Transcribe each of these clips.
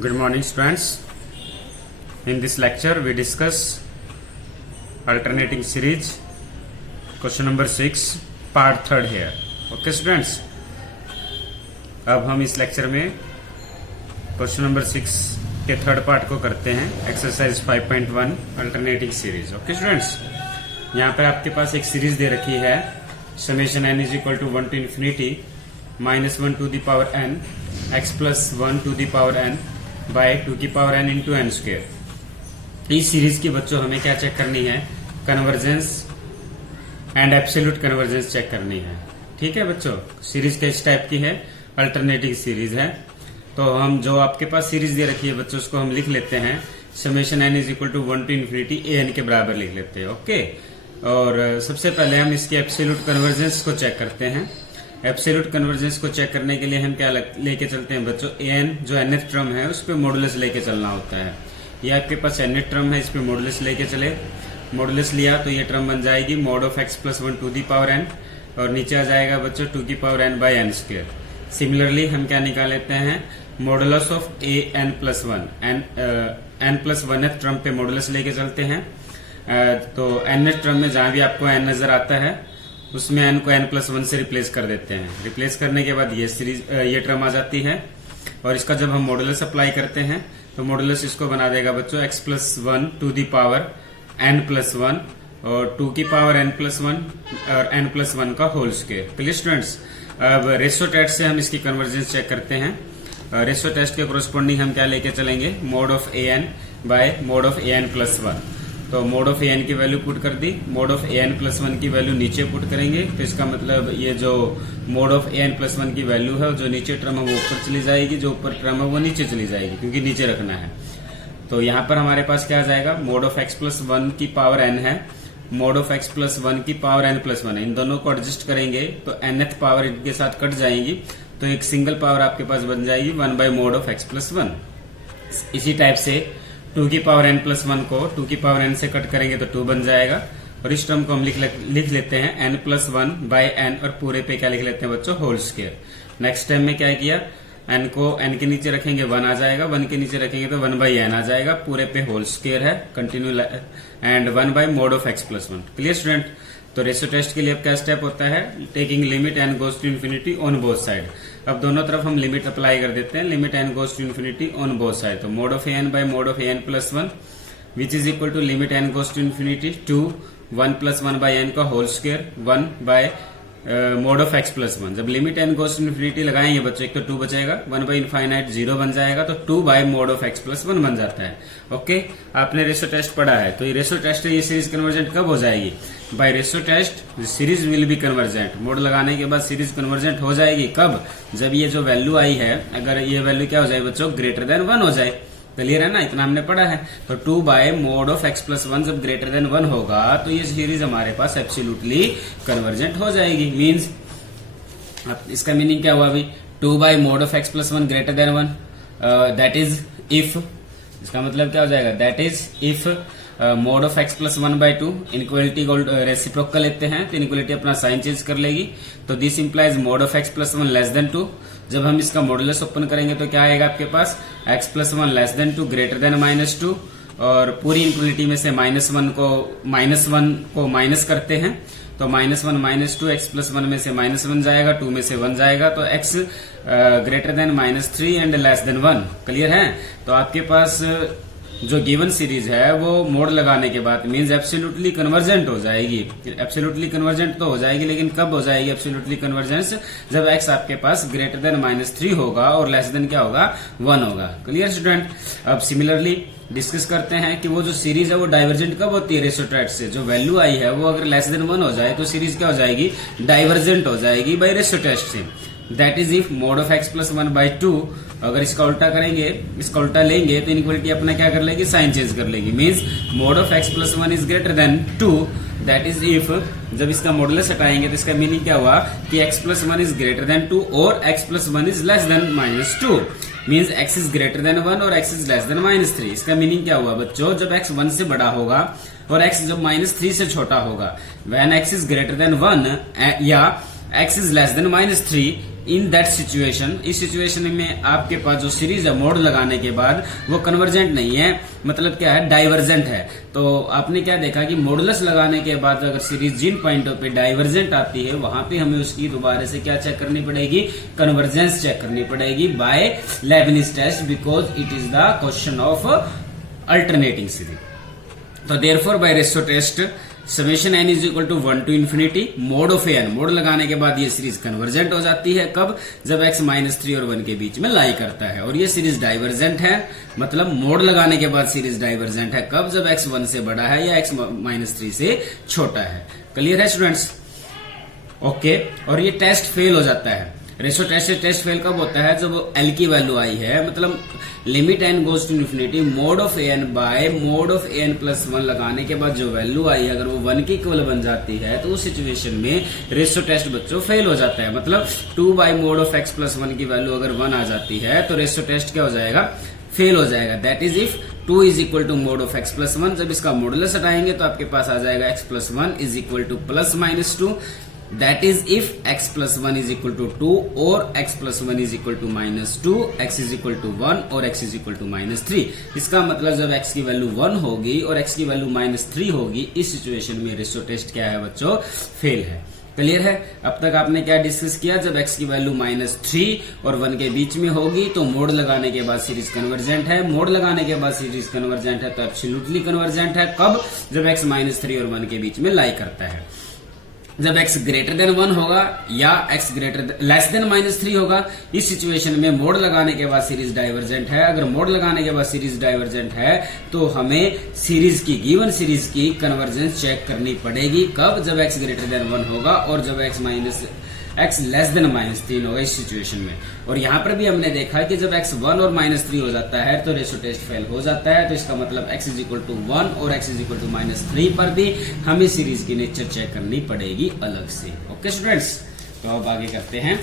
Good morning, students. In this lecture, we discuss alternating series, question number 6, part 3rd here. Okay, students. अब हम इस lecture में question number 6 के third part को करते हैं, exercise 5.1 alternating series. Okay students, यहाँ पर आपके पास एक सीरीज दे रखी है, summation n is equal to 1 to infinity -1 to the power n x plus 1 to the power n by 2 की power n into n square. इस सीरीज की बच्चों हमें क्या चेक करनी है? Convergence and absolute convergence check करनी है. ठीक है बच्चों, सीरीज किस टाइप की है? अल्टरनेटिंग सीरीज है. तो हम जो आपके पास सीरीज दे रखी है बच्चों, उसको हम लिख लेते हैं summation n is equal to 1 to infinity an के बराबर लिख लेते हैं. ओके, और सबसे पहले हम इसके एब्सोल्यूट कन्वर्जेंस को चेक करते हैं. एब्सोल्यूट कन्वर्जेंस को चेक करने के लिए हम क्या लेके चलते हैं बच्चों? an जो nth टर्म है उस पर मॉडुलस लेके चलना होता है. ये आपके पास nth टर्म है, इस पे मॉडुलस लेके चले. मॉडुलस लिया तो ये टर्म बन जाएगी mod of x plus 1 to the power n, और नीचे आ जाएगा बच्चों 2 की power n by n square. Similarly हम क्या निकाल लेते हैं? Modulus of a n plus 1, n plus 1th term पे मॉडुलस लेके चलते हैं. तो nth टर्म में जहां भी आपको n नजर आता है उसमें n को n प्लस 1 से रिप्लेस कर देते हैं. रिप्लेस करने के बाद ये टर्म आ जाती है, और इसका जब हम मॉडुलस अप्लाई करते हैं तो मॉडुलस इसको बना देगा बच्चों x plus 1 to the power n plus 1 और 2 की पावर n प्लस 1 और n प्लस 1 का होल स्क्वायर. Clear students? अब रेशो टेस्ट से हम इसकी कन्वर्जेंस चेक करते हैं. रेशो टेस्ट के कोरस्पॉन्डिंग हम क्या लेके चलेंगे? Mod of an by mod of an plus 1. तो मोड ऑफ an की वैल्यू पुट कर दी, मोड ऑफ an प्लस 1 की वैल्यू नीचे पुट करेंगे. तो इसका मतलब ये जो मोड ऑफ an प्लस 1 की वैल्यू है, जो नीचे टर्म है वो ऊपर चली जाएगी, जो ऊपर टर्म है वो नीचे चली जाएगी, क्योंकि नीचे रखना है. तो यहाँ पर हमारे पास क्या आ जाएगा? मोड ऑफ x प्लस 1 की पावर n है, मोड ऑफ x प्लस 1 की पावर n प्लस 1 है. इन दोनों को एडजस्ट करेंगे तो nth पावर इनके साथ कट जाएंगी, तो एक सिंगल पावर आपके पास बन जाएगी 1 by mod of x plus 1. इसी टाइप से 2 की पावर n प्लस 1 को 2 की पावर n से कट करेंगे तो 2 बन जाएगा, और इस टर्म को हम लिख लेते हैं n प्लस 1 बाई n, और पूरे पे क्या लिख लेते हैं बच्चों? Whole square. नेक्स्ट टाइम में क्या किया? n को n के नीचे रखेंगे 1 आ जाएगा, 1 के नीचे रखेंगे तो 1 बाई n आ जाएगा, पूरे पे होल स्क्वायर है, continue, and 1 by mod of x plus 1. Clear student? तो रेशियो टेस्ट के लिए अब क्या स्टेप होता है? Taking limit n goes to infinity on both side. अब दोनों तरफ हम लिमिट अप्लाई कर देते हैं. Limit n goes to infinity on both side. तो mod of an by mod of an plus 1 which is equal to limit n goes to infinity to 1 plus 1 by n का whole square 1 by mod of x plus 1. जब limit n goes to infinity लगाएंगे बच्चों, एक तो 2 बचेगा, 1 by infinite 0 बन जाएगा, तो 2 by mod of x plus 1 बन जाता है. ओके, आपने रेशियो टेस्ट पढ़ा है, तो ये रेशियो टेस्ट ये सीरीज कन्वर्जेंट कब हो जाएगी? By ratio test series will be convergent. Mod लगाने के बाद सीरीज कन्वर्जेंट हो जाएगी कब? जब ये जो वैल्यू आई है, अगर ये वैल्यू क्या हो जाए बच्चों? ग्रेटर देन 1 हो जाए. क्लियर है ना? इतना हमने पढ़ा है. तो 2 by mod of x plus 1 जब ग्रेटर देन 1 होगा तो ये सीरीज हमारे पास एब्सोल्युटली कन्वर्जेंट हो जाएगी. मीन्स इसका मीनिंग क्या हुआ अभी? 2 by mod of x plus 1 greater than 1, that is if, इसका मतलब क्या हो जाएगा? That is if mod of x plus 1 by 2. Inequality को रेसिप्रोकल लेते हैं तो इनइक्वालिटी अपना साइन चेंज कर लेगी. तो this implies mode of x plus 1 less than 2. जब हम इसका मॉडुलस ओपन करेंगे तो क्या आएगा आपके पास? x plus 1 less than 2 greater than -2, और पूरी इनइक्वालिटी में से -1 को माइनस करते हैं, तो -1 -2 x प्लस 1 में से -1 जाएगा, 2 में से 1 जाएगा, तो x greater than -3 and less than 1. Clear है? तो आपके पास जो गिवन सीरीज है वो मोड लगाने के बाद मींस एब्सोल्युटली कन्वर्जेंट हो जाएगी. एब्सोल्युटली कन्वर्जेंट तो हो जाएगी, लेकिन कब हो जाएगी एब्सोल्युटली कन्वर्जेंस? जब x आपके पास ग्रेटर देन -3 होगा और लेस देन क्या होगा? 1 होगा. Clear student? अब सिमिलरली डिस्कस करते हैं कि वो जो सीरीज है वो डाइवर्जेंट कब होती है रेशियो टेस्ट से? जो वैल्यू आई है वो अगर लेस देन 1 हो जाए तो सीरीज क्या हो जाएगी? डाइवर्जेंट हो जाएगी बाय रेशियो टेस्ट से. That is if mod of x plus 1 by 2. अगर इसका उल्टा करेंगे, इसका उल्टा लेंगे तो इनइक्वालिटी अपना क्या कर लेगी? साइन चेंज कर लेगी. Means mode of x plus 1 is greater than 2. That is if, जब इसका मॉडुलस हटाएंगे तो इसका मीनिंग क्या हुआ? कि x plus 1 is greater than 2 और x plus 1 is less then -2. Means x is greater than 1 और x इज लेस देन -3. इसका मीनिंग क्या हुआ बच्चों? जब x 1 से बड़ा होगा और x जब -3 से छोटा होगा, when x is greater than 1 या x is less then -3, in that situation, इस सिचुएशन में आपके पास जो सीरीज है मोड लगाने के बाद वो कन्वर्जेंट नहीं है, मतलब क्या है, डाइवर्जेंट है। तो आपने क्या देखा कि मॉडुलस लगाने के बाद अगर सीरीज जिन पॉइंटों पे डाइवर्जेंट आती है वहां पे हमें उसकी दोबारा से क्या चेक करनी पड़ेगी, कन्वर्जेंस चेक करनी पड़ेगी by Leibniz test, because it is the question of alternating series. तो therefore by ratio test summation n is equal to 1 to infinity mod of n, mod लगाने के बाद ये सीरीज कन्वर्जेंट हो जाती है। कब? जब x -3 और 1 के बीच में लाई करता है। और ये सीरीज डाइवर्जेंट है, मतलब मोड लगाने के बाद सीरीज डाइवर्जेंट है। कब? जब x 1 से बड़ा है या x -3 से छोटा है। क्लियर है स्टूडेंट्स? ओके। और ये टेस्ट फेल हो जाता है। रेशो टेस्ट से टेस्ट फेल कब होता है? जब एल की वैल्यू आई है, मतलब limit n goes to infinity mod of n by mod of n plus 1 लगाने के बाद जो वैल्यू आई है अगर वो 1 की इक्वल बन जाती है तो उस सिचुएशन में रेशो टेस्ट बच्चों फेल हो जाता है। मतलब 2 by mod of x plus 1 की वैल्यू अगर 1 आ जाती है तो रेशो टेस्ट क्या हो जाएगा? फेल हो जाएगा। That is if 2 is equal to mod of x plus 1। जब इसका मॉडुलस हटाएंगे तो आपके पास आ जाएगा x plus 1 is equal two plus -2। That is if x plus 1 is equal to 2 और x plus 1 is equal to -2, x is equal to 1 और x is equal to -3। इसका मतलब जब x की वैल्यू 1 होगी और x की वैल्यू -3 होगी, इस सिचुएशन में रेशो टेस्ट क्या है बच्चों? फेल है। क्लियर है? अब तक आपने क्या डिस्कस किया? जब x की वैल्यू -3 और 1 के बीच में होगी तो मोड लगाने के बाद सीरीज कन्वर्जेंट है। मोड लगाने के बाद सीरीज कन्वर्जेंट है तो एब्सोल्युटली कन्वर्जेंट है। कब? जब x -3 और 1 के बीच में लाई करता है। जब x ग्रेटर देन 1 होगा या x लेस देन -3 होगा, इस सिचुएशन में मोड लगाने के बाद सीरीज डाइवर्जेंट है। अगर मोड लगाने के बाद सीरीज डाइवर्जेंट है तो हमें सीरीज की, गिवन सीरीज की कन्वर्जेंस चेक करनी पड़ेगी। कब? जब x ग्रेटर देन 1 होगा और जब x लेस देन -3 होगा इस सिचुएशन में। और यहां पर भी हमने देखा कि जब x 1 और -3 हो जाता है तो रेशो टेस्ट फेल हो जाता है। तो इसका मतलब x इज इक्वल टू 1 और x इज इक्वल टू -3 पर भी हमें सीरीज की नेचर चेक करनी पड़ेगी अलग से। ओके स्टूडेंट्स, तो अब आगे करते हैं।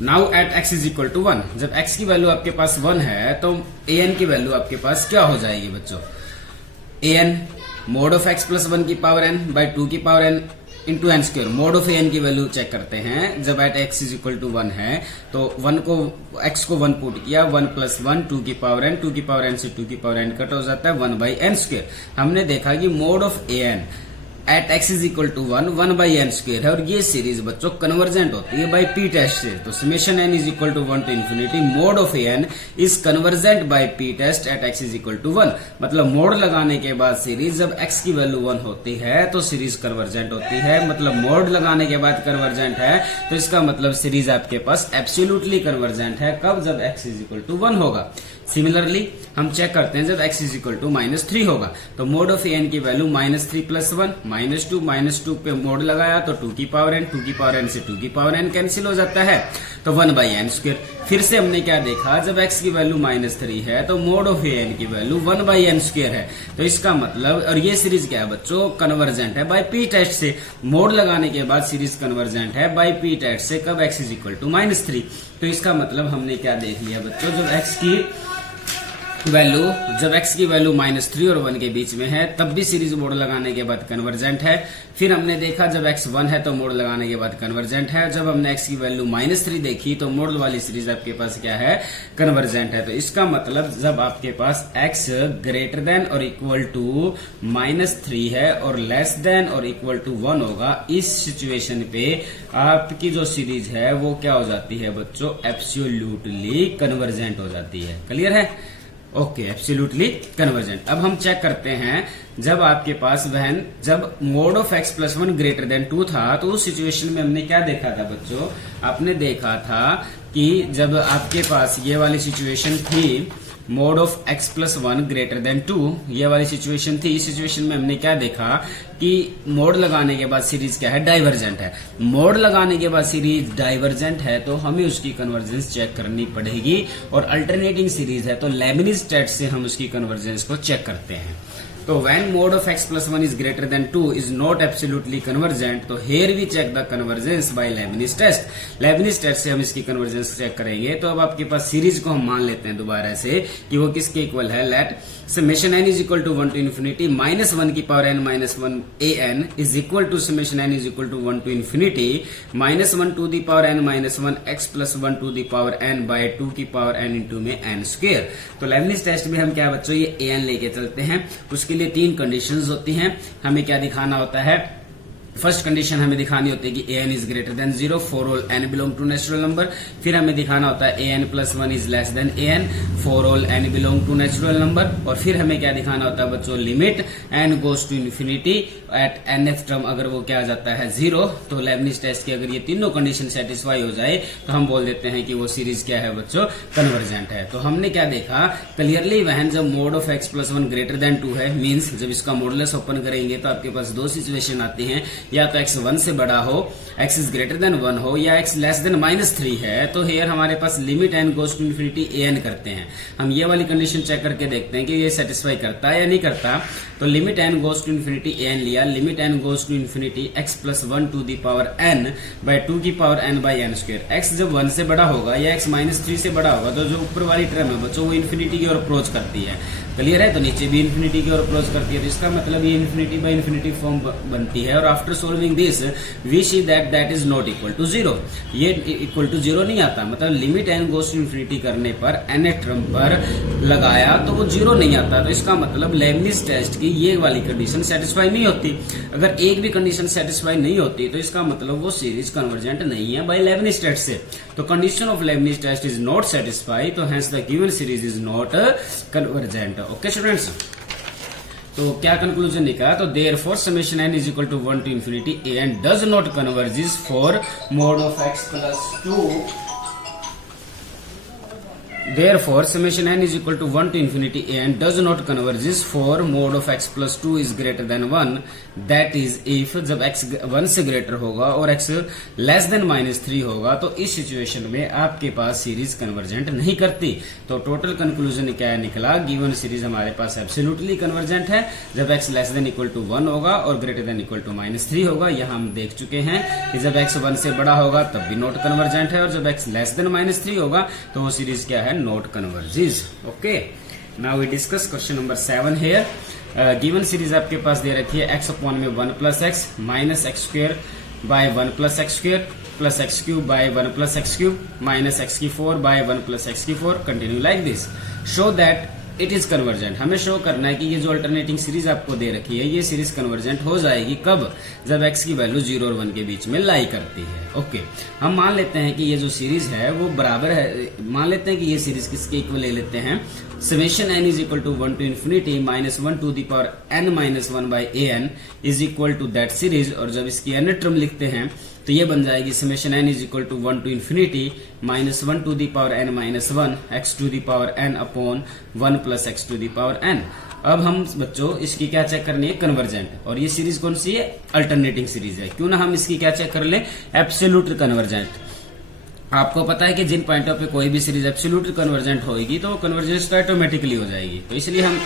Now at x is equal to 1, जब x की वैल्यू आपके पास 1 है तो an की वैल्यू आपके पास क्या हो जाएगी बच्चों? an mod of x plus 1 की पावर n बाय 2 की power n into n square. Mod of n की वैल्यू चेक करते हैं। जब at x is equal to 1 है तो 1 को x को 1 पुट किया, 1 प्लस 1 2 की पावर n, 2 की पावर n से 2 की पावर n कट हो जाता है 1 बाई एन स्क्वायर। हमने देखा कि mod of n at x is equal to 1 by n square है और ये सीरीज बच्चों कन्वर्जेंट होती है बाई पी टेस्ट से। तो summation n is equal to 1 to infinity mod of n is convergent by P test at x is equal to 1। मतलब mode लगाने के बाद सीरीज जब x की वैल्यू 1 होती है तो सीरीज कन्वर्जेंट होती है। मतलब मोड लगाने के बाद कन्वर्जेंट है तो इसका मतलब सीरीज आपके पास एब्सोल्युटली कन्वर्जेंट है। कब? जब x इज इक्वल टू 1 होगा। सिमिलरली हम चेक करते हैं जब x इज इक्वल टू -3 होगा तो मोड ऑफ एन की वैल्यू -3 प्लस 1 -2 पे मोड लगाया तो 2 की पावर n, 2 की पावर n से 2 की पावर n कैंसिल हो जाता है तो 1 बाई एन स्क्वायर। फिर से हमने क्या देखा? जब x की वैल्यू -3 है तो मोड ऑफ एन की वैल्यू 1 बाई एन स्क्वायर है। तो इसका मतलब, और ये सीरीज क्या है बच्चों? कन्वर्जेंट है बाई पी टेस्ट से। मोड लगाने के बाद सीरीज कन्वर्जेंट है बाई पी टेस्ट से। कब? x is equal to -3। तो इसका मतलब हमने क्या देख लिया बच्चों? जब x की वैल्यू -3 और 1 के बीच में है तब भी सीरीज मोड लगाने के बाद कन्वर्जेंट है। फिर हमने देखा जब x 1 है तो मोड लगाने के बाद कन्वर्जेंट है। जब हमने x की वैल्यू -3 देखी तो मोड वाली सीरीज आपके पास क्या है? कन्वर्जेंट है। तो इसका मतलब जब आपके पास x ग्रेटर देन और इक्वल टू -3 है और लेस देन और इक्वल टू 1 होगा, इस सिचुएशन पे आपकी जो सीरीज है वो क्या हो जाती है बच्चों? एब्सोल्युटली कन्वर्जेंट हो जाती है। क्लियर है? Okay, absolutely convergent. अब हम चेक करते हैं जब आपके पास जब mode of x plus 1 greater than 2 था तो उस सिचुएशन में हमने क्या देखा था बच्चों? आपने देखा था कि जब आपके पास ये वाली सिचुएशन थी mode of x plus 1 greater than 2, ये वाली सिचुएशन थी। इस सिचुएशन में हमने क्या देखा कि मोड लगाने के बाद सीरीज क्या है? डाइवर्जेंट है। मोड लगाने के बाद सीरीज डाइवर्जेंट है तो हमें उसकी कन्वर्जेंस चेक करनी पड़ेगी और अल्टरनेटिंग सीरीज है तो लेबनिज टेस्ट से हम उसकी कन्वर्जेंस को चेक करते हैं। तो when mod of x plus 1 is greater than 2 is not absolutely convergent, तो here we check the convergence by Leibniz test. Leibniz test से हम इसकी कन्वर्जेंस चेक करेंगे। तो अब आपके पास सीरीज को हम मान लेते हैं दोबारा से कि वो किसके इक्वल है। Let summation n is equal to 1 to infinity minus 1 की power n minus 1 an is equal to summation n is equal to 1 to infinity minus 1 to the power n minus 1 x plus 1 to the power n by 2 की power n into में n square. तो Leibniz test में हम क्या बच्चों ये an लेके चलते हैं। उसके लिए 3 कंडीशंस होती हैं। हमें क्या दिखाना होता है, फर्स्ट कंडीशन हमें दिखानी होती है कि an is greater than 0 for all n belong to natural number. फिर हमें दिखाना होता है an plus 1 is less than an for all n belong to natural number. और फिर हमें क्या दिखाना होता है बच्चों, limit n goes to infinity at nth term अगर वो क्या आ जाता है 0। तो लेबनिज टेस्ट की अगर ये तीनों कंडीशन सेटिस्फाई हो जाए तो हम बोल देते हैं कि वो सीरीज क्या है बच्चों, कन्वर्जेंट है। तो हमने क्या देखा क्लियरली, वहन जब mode of x plus 1 greater than 2 है, मीन्स जब इसका मॉडुलस ओपन करेंगे तो आपके पास 2 सिचुएशन आती हैं, या तो x 1 से बड़ा हो, x इज ग्रेटर देन 1 हो, या x लेस देन -3 है। तो हेयर हमारे पास limit n goes to infinity an करते हैं। हम ये वाली कंडीशन चेक करके देखते हैं कि ये सेटिस्फाई करता है या नहीं करता। तो limit n goes to infinity an लिया, limit n goes to infinity x plus 1 to the power n by 2 की power n by n square. x जब 1 से बड़ा होगा या x -3 से बड़ा होगा तो जो ऊपर वाली टर्म है बच्चों वो इन्फिनिटी की ओर अप्रोच करती है। क्लियर है? तो नीचे भी इन्फिनिटी की ओर अप्रोच करती है। तो इसका मतलब ये इन्फिनिटी बाय इन्फिनिटी फॉर्म बनती है। और after solving this we see that is not equal to 0। ये इक्वल टू 0 नहीं आता, मतलब limit n goes to infinity करने पर n टर्म पर लगाया तो वो 0 नहीं आता। तो इसका मतलब लेबनिज टेस्ट की ये वाली कंडीशन सेटिस्फाई नहीं होती। अगर एक भी कंडीशन सेटिस्फाई नहीं होती तो इसका मतलब वो सीरीज कन्वर्जेंट नहीं है बाय लेबनिज टेस्ट से। तो condition of Leibniz test is not satisfy, तो hence the given series is not convergent. Okay students, तो क्या कंक्लूजन निकला, तो therefore summation n is equal to 1 to infinity an does not converges for mod of x plus 2। Therefore, summation n is equal to 1 to infinity an does not converges for mode of x plus 2 is greater than 1. That is, if जब x 1 से greater होगा और x less then -3 होगा तो इस situation में आपके पास series convergent नहीं करती। तो टोटल कंक्लूजन क्या निकला, गिवन सीरीज हमारे पास एब्सोल्युटली कन्वर्जेंट है जब x less than equal to 1 होगा और ग्रेटर देन इक्वल टू -3 होगा। यह हम देख चुके हैं कि जब x 1 से बड़ा होगा तब भी नॉट कन्वर्जेंट है, और जब x लेस देन -3 होगा तो वो सीरीज क्या है, not converges. Okay, now we discuss question number 7 here. Given series आपके पास दे रखी है x अपॉन में 1 plus x minus x square by 1 plus x square plus x cube by 1 plus x cube minus x की 4 by 1 plus x की 4 continue like this. Show that it is convergent. हमें show करना है कि ये जो alternating series आपको दे रखी है ये सीरीज कन्वर्जेंट हो जाएगी कब, जब x की वैल्यू 0 और 1 के बीच में लाई करती है। ओके, हम मान लेते हैं कि ये जो सीरीज है वो बराबर है, मान लेते हैं कि ये सीरीज किसके इक्वल ले लेते हैं, summation n is equal to 1 to infinity minus 1 to the power n minus 1 by an is equal to that series. और जब इसकी n टर्म लिखते हैं तो ये बन जाएगी summation n is equal to 1 to infinity minus 1 to the power n minus 1 x to the power n upon 1 plus x to the power n। अब हम बच्चों इसकी क्या चेक करनी है, कन्वर्जेंट। और ये सीरीज कौन सी है, अल्टरनेटिंग सीरीज है। क्यों ना हम इसकी क्या चेक कर लें, एब्सोल्यूट कन्वर्जेंट। आपको पता है कि जिन पॉइंटों पे कोई भी सीरीज एब्सोल्यूट कन्वर्जेंट होगी तो कन्वर्जेंस तो ऑटोमेटिकली हो जाएगी। तो इसलिए हम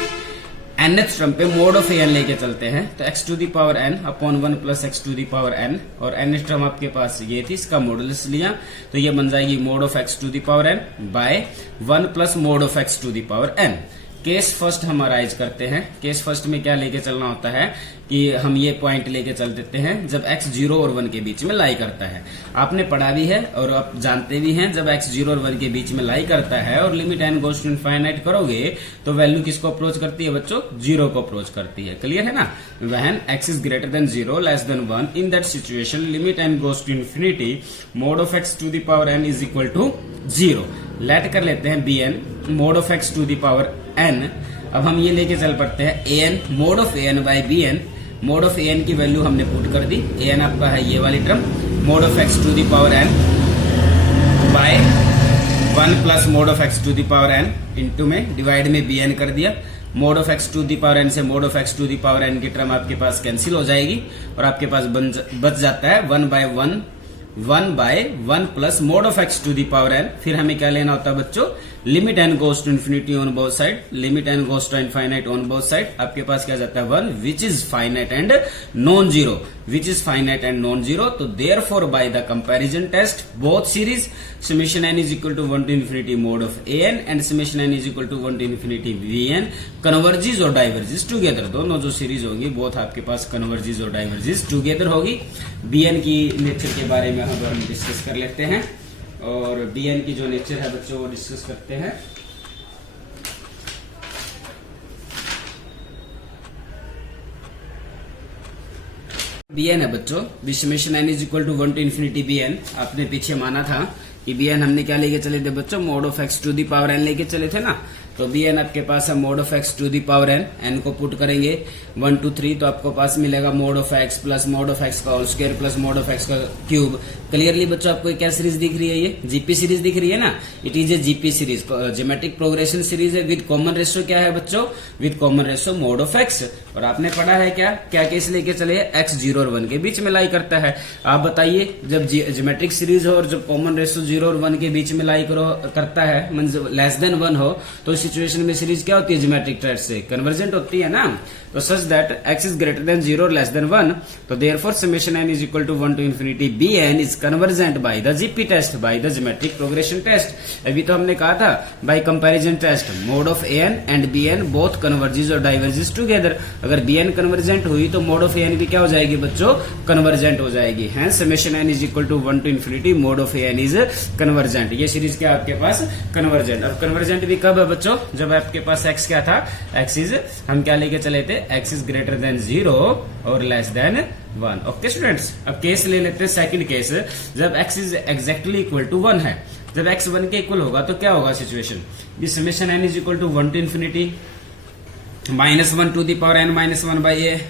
nth टर्म पे मोड ऑफ an लेके चलते हैं। तो x to the power n upon 1 plus x to the power n, और nth टर्म आपके पास ये थी, इसका मॉडुलस लिया तो ये बन जाएगी mod of x to the power n by 1 plus mod of x to the power n। Case first हम अराइज करते हैं। केस फर्स्ट में क्या लेके चलना होता है कि हम ये पॉइंट लेके चल देते हैं जब x 0 और 1 के बीच में लाई करता है। आपने पढ़ा भी है और आप जानते भी हैं, जब x 0 और 1 के बीच में लाई करता है और limit n goes to infinite करोगे तो वैल्यू किसको अप्रोच करती है बच्चों, 0 को अप्रोच करती है। क्लियर है ना? When x is greater than 0 less than 1 in that situation limit n goes to infinity mod of x to the power n is equal to 0। Let कर लेते हैं bn mod of x to the power n। अब हम ये लेके चल पड़ते हैं an mod of an by bn। Mod of an की वैल्यू हमने पुट कर दी, an आपका है ये वाली term, mod of x to the power n by 1 plus mod of x to the power n into में डिवाइड में bn कर दिया। Mod of x to the power n से mod of x to the power n की term आपके पास cancel हो जाएगी और आपके पास बच जाता है 1 by 1 1/1 plus mod of x to the power n। फिर हमें क्या लेना होता है बच्चों, limit n goes to infinity on both side, limit n goes to infinite on both side. आपके पास क्या जाता है 1 which is finite and non zero, which is finite and non zero. तो therefore by the comparison test both series summation n is equal to 1 to infinity mod of an and summation n is equal to 1 to infinity vn converges और diverges together। दोनों जो series होंगी both आपके पास converges और diverges together होगी। bn की nature के बारे में अब हम डिस्कस कर लेते हैं, और bn की जो नेचर है बच्चों वो डिस्कस करते हैं। bn है बच्चों, summation n is equal to 1 to infinity bn। आपने पीछे माना था कि bn हमने क्या लेके चले थे बच्चों, mod of x to the power n लेके चले थे ना। तो bn आपके पास है mod of x to the power n को पुट करेंगे 1 2 3 तो आपको पास मिलेगा mod of x plus mod of x का whole square plus mod of x का क्यूब। क्लियरली बच्चों आपको क्या सीरीज दिख रही है, ये जीपी सीरीज दिख रही है ना। It is a GP series, geometric progression series है। विद कॉमन रेशियो क्या है बच्चों, with common ratio mode of x। और आपने पढ़ा है क्या क्या केस लेके चले, x 0 और 1 के बीच में लाई करता है। आप बताइए जब ज्योमेट्रिक सीरीज हो और जब कॉमन रेशियो 0 और 1 के बीच में लाई करता है, मींस लेस देन 1 हो, तो सिचुएशन में सीरीज क्या होती है, ज्योमेट्रिक टेस्ट से कन्वर्जेंट होती है ना। तो such that x is greater than 0 और लेस देन 1, तो therefore summation n is equal to 1 to infinity bn is convergent by the GP test, by the geometric progression test. अभी तो हमने कहा था by comparison test mod of an and bn both converges और diverges together. अगर bn convergent हुई तो mod of an भी क्या हो जाएगी बच्चों, कन्वर्जेंट हो जाएगी। Hence summation n is equal to 1 to infinity mod of an is convergent. ये सीरीज क्या आपके पास कन्वर्जेंट। अब कन्वर्जेंट भी कब है बच्चों, जब आपके पास x क्या था, x इज हम क्या लेके चले थे, x इज ग्रेटर देन 0 और लेस देन 1। ओके स्टूडेंट्स, अब केस ले लेते हैं सेकंड केस, जब x is exactly equal to 1 है। जब x 1 के इक्वल होगा तो क्या होगा situation, this summation n is equal to 1 to infinity -1 to the power n -1 by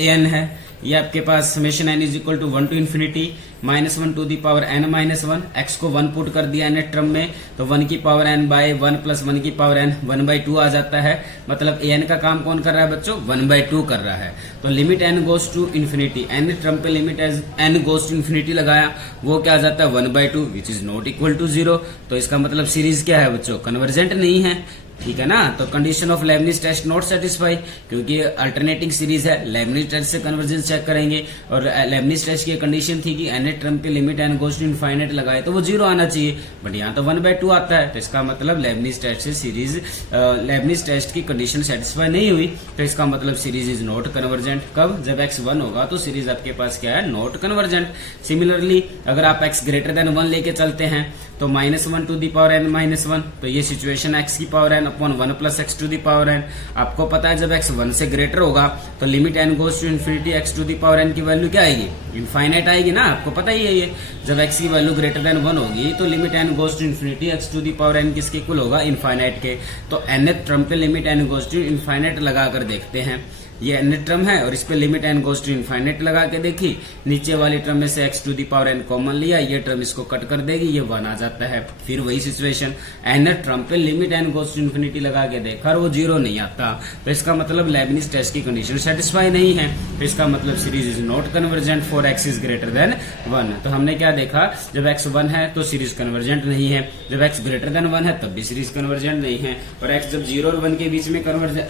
an है। ये आपके पास summation n is equal to 1 to infinity -1 to the power n -1, x को 1 पुट कर दिया n टर्म में, तो 1 की पावर n बाय 1 प्लस 1 की पावर n 1/2 आ जाता है। मतलब an का काम कौन कर रहा है बच्चों, 1/2 कर रहा है। तो limit n goes to infinity, n term पे limit n goes to infinity लगाया, वो क्या आ जाता है 1/2 which is not equal to 0। तो इसका मतलब सीरीज क्या है बच्चों, कन्वर्जेंट नहीं है। ठीक है ना। तो condition of Leibniz test not satisfy, क्योंकि अल्टरनेटिंग सीरीज है, लेबनिज टेस्ट से कन्वर्जेंस चेक करेंगे। और लेबनिज टेस्ट की कंडीशन थी कि n टर्म पे limit n goes to infinite लगाए तो वो 0 आना चाहिए, बट यहाँ तो 1/2 आता है। तो इसका मतलब लेबनिज टेस्ट से सीरीज लेबनिज टेस्ट की कंडीशन सेटिस्फाई नहीं हुई, तो इसका मतलब सीरीज इज नॉट कन्वर्जेंट। कब, जब x 1 होगा तो सीरीज आपके पास क्या है, नॉट कन्वर्जेंट। सिमिलरली अगर आप x ग्रेटर देन 1 लेके चलते हैं तो -1 टू दी पावर n -1, तो ये सिचुएशन x की power n upon 1 plus x to the power n। आपको पता है जब x 1 से ग्रेटर होगा तो limit n goes to infinity x to the power n की वैल्यू क्या आएगी, इनफाइनाइट आएगी ना, आपको पता ही है ये। जब x की वैल्यू ग्रेटर देन 1 होगी तो limit n goes to infinity x to the power n किसके इक्वल होगा, इनफाइनाइट के। तो nth टर्म पे limit n goes to infinite लगाकर देखते हैं। ये nth टर्म है और इस पे limit n goes to infinite लगा के देखी, नीचे वाली टर्म में से x to the power n common लिया, ये टर्म इसको कट कर देगी, ये 1 आ जाता है। फिर वही सिचुएशन nth टर्म पे limit n goes to infinity लगा के देखा और वो 0 नहीं आता, तो इसका मतलब लेबनिज टेस्ट की कंडीशन सेटिस्फाई नहीं है। तो इसका मतलब series is not convergent for x is greater than 1। तो हमने क्या देखा, जब x 1 है तो सीरीज कन्वर्जेंट नहीं है, जब x ग्रेटर देन 1 है तब भी सीरीज कन्वर्जेंट नहीं है, और x जब 0 और 1 के बीच में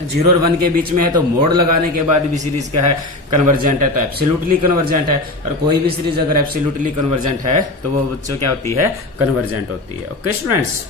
0 और 1 के बीच में है तो मोड लगाने के बाद भी सीरीज क्या है, कन्वर्जेंट है, तो एब्सोल्युटली कन्वर्जेंट है। और कोई भी सीरीज अगर एब्सोल्युटली कन्वर्जेंट है तो वो बच्चों क्या होती है, कन्वर्जेंट होती है। Okay students.